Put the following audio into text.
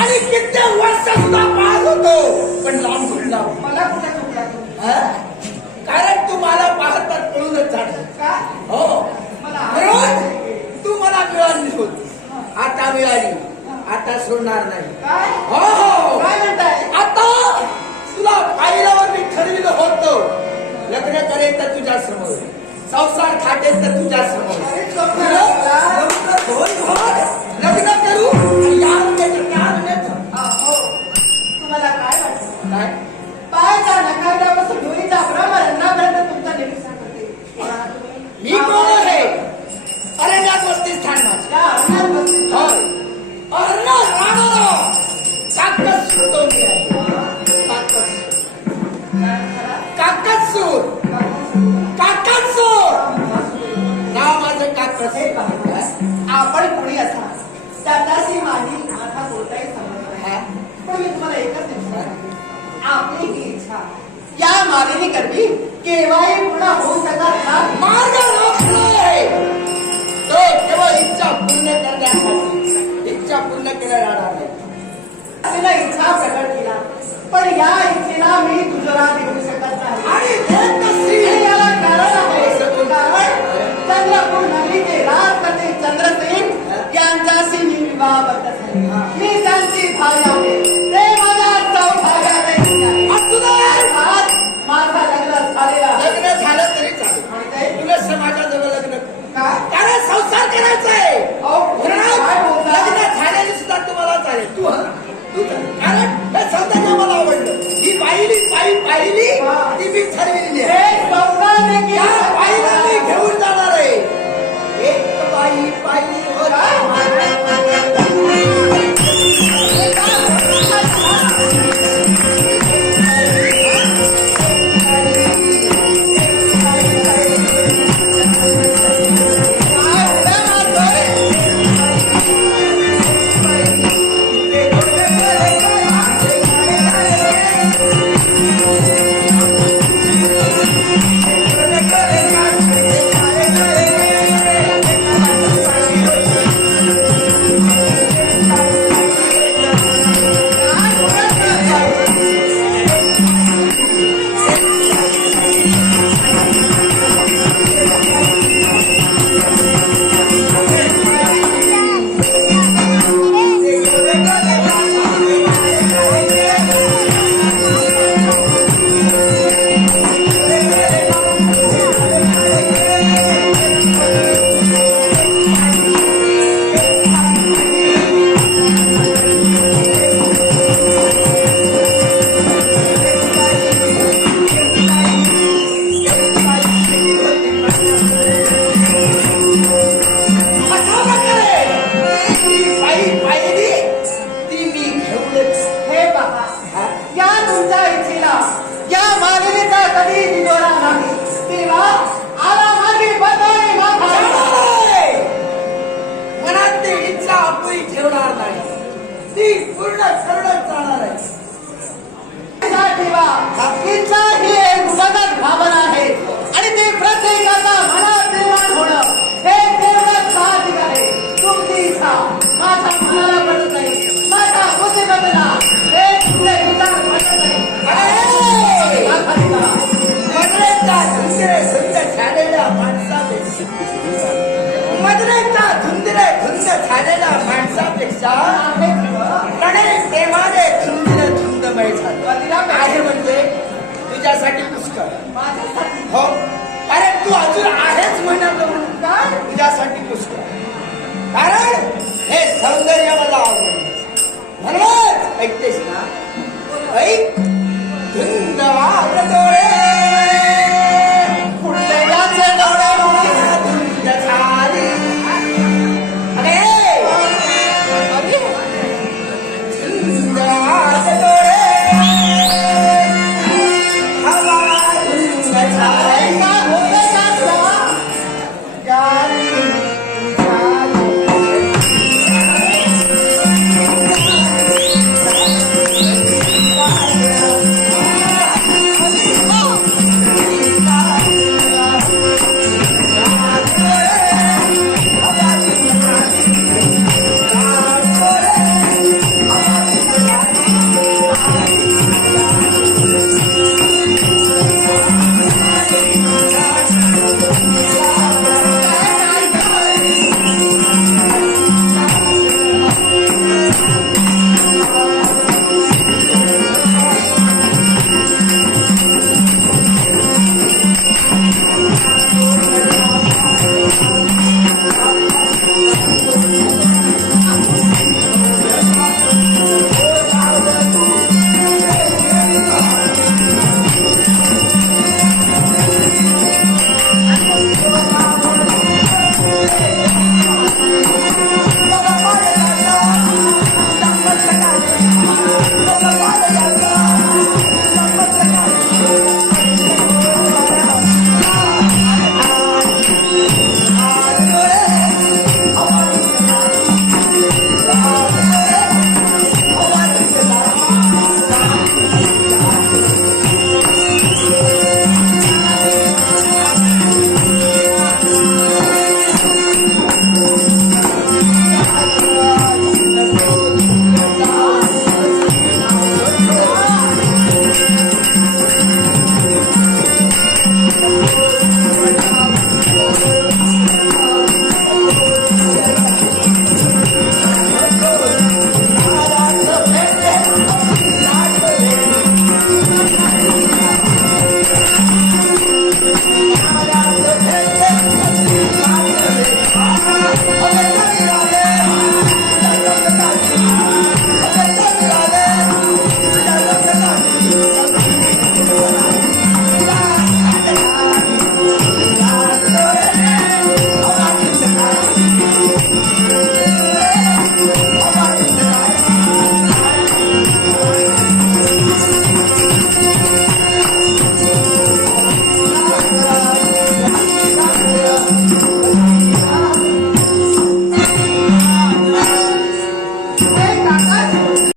आणि कित्येक वर्ष सुद्धा पाहत होतो पण लांब घडला. मला कुठे चुकला तू? कारण तू मला पाहतात पळूनच झालं का? हो मला म्हणून तू मला मिळाली होती, आता मिळाली, आता सोडणार नाही. काय? हो हो काय म्हणताय? आता तुला पाहिल्यावर मी ठरविलं होतं लग्न करेल तर तुझ्या समोर, संसार खाटेल तर तुझ्या समोर. अरे स्वप्न लागला. लग्न करू आणि या अंगाच्या त्या अंगाचं. हो. तुम्हाला काय वाटतं? काय पायाच्या नकाऱ्यापासून डोळीच्या भ्रमरणापर्यंत तुमचं निरीक्षण करते. मी कोण आहे? अरण्यात वस्ती स्थान माझं. या अरण्यात बसले. होय अरण्यात राहणारा काकसूर तो मी आहे. काकसूर काकसूर नाव माझं काकसूर. आपण कोणी असा त्याच्याशी माझी माझा कोणताही संबंध नाही. पण मी तुम्हाला एकच विचारते, आपली ही इच्छा या मागणी करवी केव्हाही पूर्ण होऊ शकत नाही. मार्ग रोखलाय तो केवळ इच्छा पूर्ण करण्यासाठी. इच्छा पूर्ण केल्या राहणार नाही. तिला इच्छा प्रकट केला पण या इच्छेला मी दुजोरा देऊ शकत नाही. आणि एक स्त्री हे याला कारण आहे. कारण चंद्रपूर नगरीचे राजकर्ते चंद्रसेन यांच्याशी मी विवाहबद्ध झाले. मी त्यांची भाई आहे. ते माझ्या सौभाग्याचे आहे. अर्थात माझा लग्न झालेला आहे. लग्न झालं तरी चालेल. आणि ते तुला समाजाजवळ लग्न काय? कारण संसार करायचा आहे. अहो, काय बोलता? लग्न झालेली सुद्धा तुम्हाला चालेल. तू कारण हे सौंदर्य मला आवडलं. ही पाहिली पाहिली ती मी ठरविलेली आहे. हे स्वप्नाने केलं. या बाईला मी घेऊन जाणार आहे. एक बाई पाहिली ठेवणार नाही. ती पूर्ण करणच जाणार आहे. इच्छा ही एक मदत भावना आहे आणि ती प्रत्येकाचा मनात निर्माण होणं हे तेवढंच साहजिक आहे. तुमची इच्छा माझ्या मनाला पडत नाही. माझ्या बुद्धिमत्तेला हे तुझे विचार पडत नाही. मदरेचा धुंदरे धुंद झालेल्या माणसापेक्षा प्रणय प्रेमाने धुंदमय झालं आहे. म्हणजे तुझ्यासाठी पुष्कळ. हो कारण तू अजून आहेच म्हणत तुझ्यासाठी पुष्कळ. कारण हे सौंदर्य मला आवडलं म्हणूनच ऐकतेस ना. ऐक धुंद वाट डोळे कुठल्याचे डोळे धुंद झाली. अरे धुंद वाट डोळे हवा धुंद झाली. का होते का गाली झाली. रे